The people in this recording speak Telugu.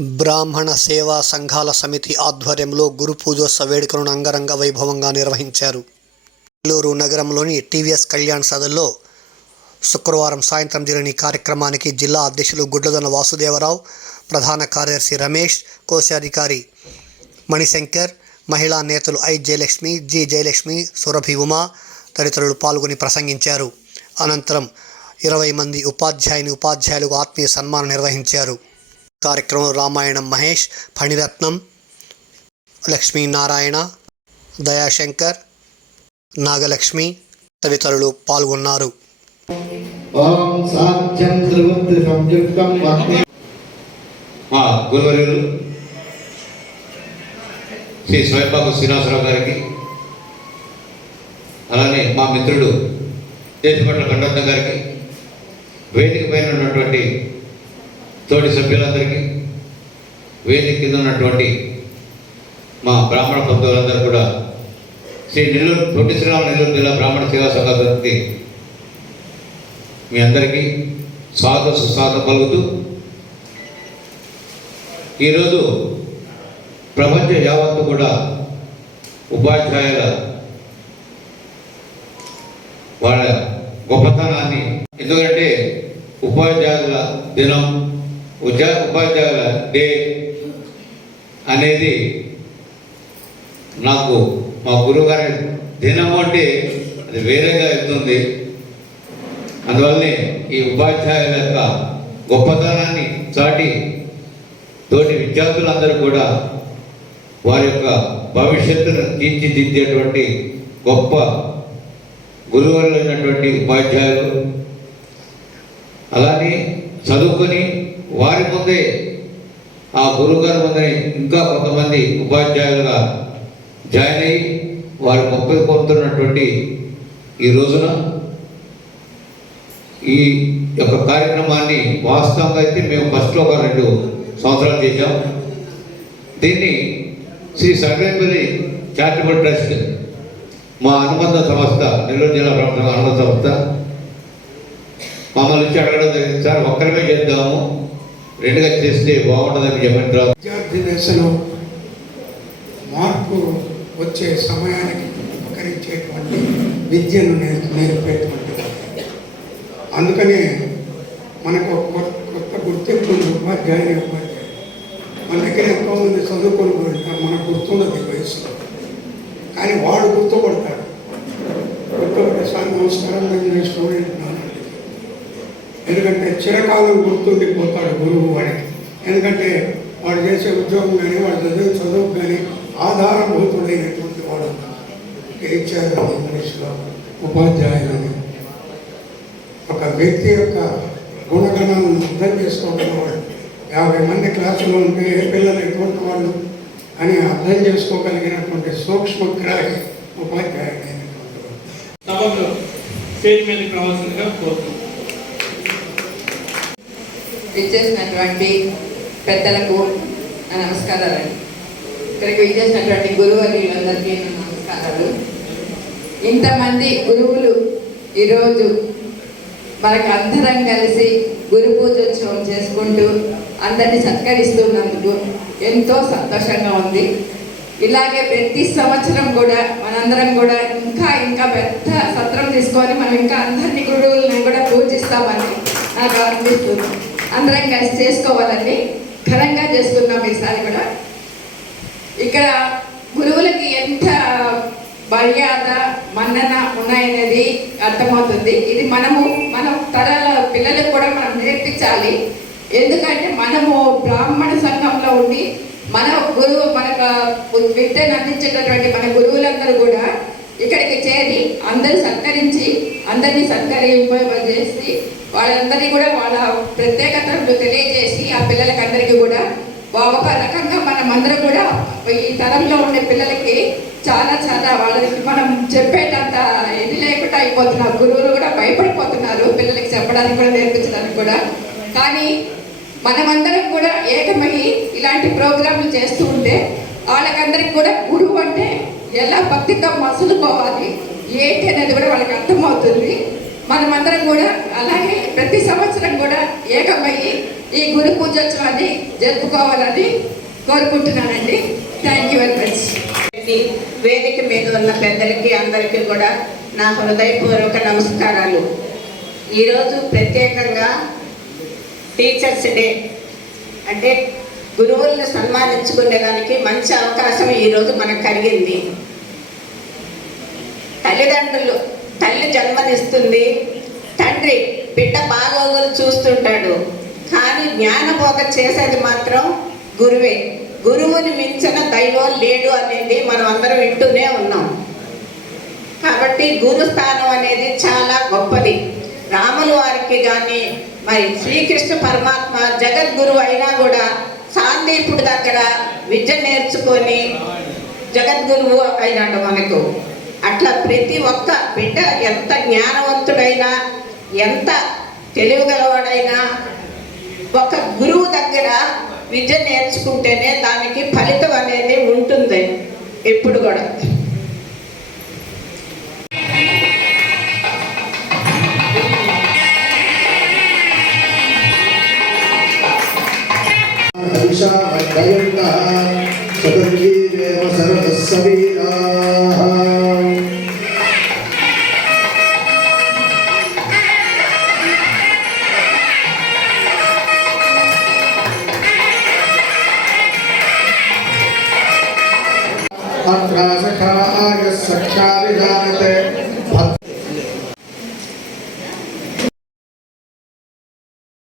బ్రాహ్మణ సేవా సంఘాల సమితి ఆధ్వర్యంలో గురు పూజోత్సవ వేడుకలను అంగరంగ వైభవంగా నిర్వహించారు. నెల్లూరు నగరంలోని టీవీఎస్ కళ్యాణ్ సదల్లో శుక్రవారం సాయంత్రం జరిగిన కార్యక్రమానికి జిల్లా అధ్యక్షులు గుడ్లదొన వాసుదేవరావు ప్రధాన కార్యదర్శి రమేష్ కోశాధికారి మణిశంకర్ మహిళా నేతలు ఐ జయలక్ష్మి జి జయలక్ష్మి సురభి ఉమా తదితరులు పాల్గొని ప్రసంగించారు. అనంతరం ఇరవై మంది ఉపాధ్యాయుని ఉపాధ్యాయులకు ఆత్మీయ సన్మానం నిర్వహించారు. కార్యక్రమం రామాయణం మహేష్ ఫణిరత్నం లక్ష్మీనారాయణ దయాశంకర్ నాగలక్ష్మి తదితరులు పాల్గొన్నారు. శ్రీ స్వయంపాకు శ్రీనివాసరావు గారికి అలానే మా మిత్రుడు దేశపట్ల కండత్తం గారికి వేదిక పైన ఉన్నటువంటి తోటి సభ్యులందరికీ వేదిక కింద ఉన్నటువంటి మా బ్రాహ్మణ బంధువులందరూ కూడా శ్రీ నెల్లూరు పొట్టి శ్రీరామ నెల్లూరు జిల్లా బ్రాహ్మణ సేవా సంఘ తరఫున మీ అందరికీ స్వాగత సుస్వాగతం పలుకుతూ ఈరోజు ప్రపంచ యావత్తు కూడా ఉపాధ్యాయుల వాళ్ళ గొప్పతనాన్ని ఎందుకంటే ఉపాధ్యాయుల దినం ఉద్యా ఉపాధ్యాయుల డే అనేది నాకు మా గురుగారి దినం అంటే అది వేరేగా అవుతుంది. అందువల్లనే ఈ ఉపాధ్యాయుల యొక్క గొప్పతనాన్ని చాటి తోటి విద్యార్థులందరూ కూడా వారి యొక్క భవిష్యత్తును తీర్చిదిద్దేటువంటి గొప్ప గురువులైనటువంటి ఉపాధ్యాయులు. అలానే చదువుకొని వారి ముందే ఆ గురువుగారి ముందే ఇంకా కొంతమంది ఉపాధ్యాయులుగా జాయిన్ అయ్యి వారి మొక్కలు పొందుతున్నటువంటి ఈ రోజున ఈ యొక్క కార్యక్రమాన్ని వాస్తవంగా అయితే మేము ఫస్ట్లో ఒక రెండు సంవత్సరాలు చేశాం. దీన్ని శ్రీ సర్వేపల్లి చారిటబుల్ ట్రస్ట్ మా అనుబంధ సంస్థ నెల్లూరు జిల్లా ప్రభుత్వం అనుబంధ సంస్థ మమ్మల్ని నుంచి అడగడం జరిగింది. సార్ ఒక్కరిమే చేద్దాము. రెండుగా చేస్తే బాగుంటుందని చెప్పిన విద్యార్థి దశలో మార్పు వచ్చే సమయానికి ఉపకరించేటువంటి విద్యను నేర్పేటువంటి అందుకనే మనకు కొత్త కొత్త గుర్తింపు ఉపాధ్యాయుని ఉపాధ్యాయులు మన దగ్గర ఎంతో మంది చదువుకొని ఉంటారు మనకు గుర్తున్నది వయసులో. కానీ వాడు గుర్తుపడతాడు. గుర్తుపడే సార్ నమస్కారం నేను స్టూడెంట్. ఎందుకంటే చిరకాలం గుర్తుండిపోతాడు గురువు వాడికి ఎందుకంటే వాడు చేసే ఉద్యోగం కానీ వాడు చదివే చదువు కానీ ఆధారభూతుడైనటువంటి వాడు ఇచ్చారు ఇంగ్లీష్లో ఉపాధ్యాయులని. ఒక వ్యక్తి యొక్క గుణగణాలను అర్థం చేసుకోగలవాడు యాభై మంది క్లాసులో ఉంటే ఏ పిల్లలు ఎటువంటి వాళ్ళు అని అర్థం చేసుకోగలిగినటువంటి సూక్ష్మగ్రాహి ఉపాధ్యాయుడైనటువంటి వాడు. సభలో స్టేజ్ మీదకి రావాల్సిందిగా విచ్చేసినటువంటి పెద్దలకు నా నమస్కారాలండి ఇక్కడికి విచ్చేసినటువంటి గురువులందరికీ నా నమస్కారాలు. ఇంతమంది గురువులు ఈరోజు మనకు అందరం కలిసి గురు పూజోత్సవం చేసుకుంటూ అందరినీ సత్కరిస్తున్నందుకు ఎంతో సంతోషంగా ఉంది. ఇలాగే ప్రతి సంవత్సరం కూడా మనందరం కూడా ఇంకా ఇంకా పెద్ద సత్రం తీసుకొని మనం ఇంకా అందరినీ గురువులను కూడా పూజిస్తామని నాకు అనిపిస్తుంది. అందరం కలిసి చేసుకోవాలని ఘనంగా చేసుకున్నాం ఈసారి కూడా. ఇక్కడ గురువులకి ఎంత మర్యాద మన్నన ఉన్నాయనేది అర్థమవుతుంది. ఇది మనము మనం తరాల పిల్లలకు కూడా మనం నేర్పించాలి. ఎందుకంటే మనము బ్రాహ్మణ సంఘంలో ఉండి మన గురువు మనకు విద్యను అందించేటటువంటి మన గురువులందరూ కూడా ఇక్కడికి చేరి అందరూ సత్కరించి అందరినీ సత్కరింపజేసి వాళ్ళందరినీ కూడా వాళ్ళ ప్రత్యేకతలు తెలియజేసి ఆ పిల్లలకి అందరికీ కూడా ఒక రకంగా మనం అందరం కూడా ఈ తరంలో ఉండే పిల్లలకి చాలా చాలా వాళ్ళకి మనం చెప్పేటంత ఇది లేకుండా అయిపోతున్నారు. గురువులు కూడా భయపడిపోతున్నారు పిల్లలకి చెప్పడానికి కూడా నేర్పించడానికి కూడా. కానీ మనమందరం కూడా ఏకమై ఇలాంటి ప్రోగ్రాంలు చేస్తూ ఉంటే వాళ్ళకందరికి కూడా గురువు అంటే ఎలా భక్తితో మసులుకోవాలి ఏంటి అనేది కూడా వాళ్ళకి అర్థమవుతుంది. మనమందరం కూడా అలాగే ప్రతి సంవత్సరం కూడా ఏకమయ్యి ఈ గురు పూజోత్సవాన్ని జరుపుకోవాలని కోరుకుంటున్నానండి. థ్యాంక్ యూ వెరీ మచ్ వేదిక మీద ఉన్న పెద్దలకి అందరికీ కూడా నా హృదయపూర్వక నమస్కారాలు. ఈరోజు ప్రత్యేకంగా టీచర్స్ డే అంటే గురువులను సన్మానించుకునేదానికి మంచి అవకాశం ఈరోజు మనకు కలిగింది. తల్లిదండ్రులు తల్లి జన్మనిస్తుంది. తండ్రి బిడ్డ బాగోగులు చూస్తుంటాడు. కానీ జ్ఞానబోధ చేసేది మాత్రం గురువే. గురువుని మించిన దైవం లేడు అనేది మనం అందరం వింటూనే ఉన్నాం. కాబట్టి గురు స్థానం అనేది చాలా గొప్పది. రాముల వారికి కానీ మరి శ్రీకృష్ణ పరమాత్మ జగద్గురు అయినా కూడా సాందీపుడి దగ్గర విద్య నేర్చుకొని జగద్గురువు అయినాడు మనకు. అట్లా ప్రతి ఒక్క బిడ్డ ఎంత జ్ఞానవంతుడైనా ఎంత తెలివిగలవాడైనా ఒక గురువు దగ్గర విద్య నేర్చుకుంటేనే దానికి ఫలితం అనేది ఉంటుంది. ఎప్పుడు కూడా. सदर्वीरेव सर्वः सवीराः अत्र सखाय सख्या विजानते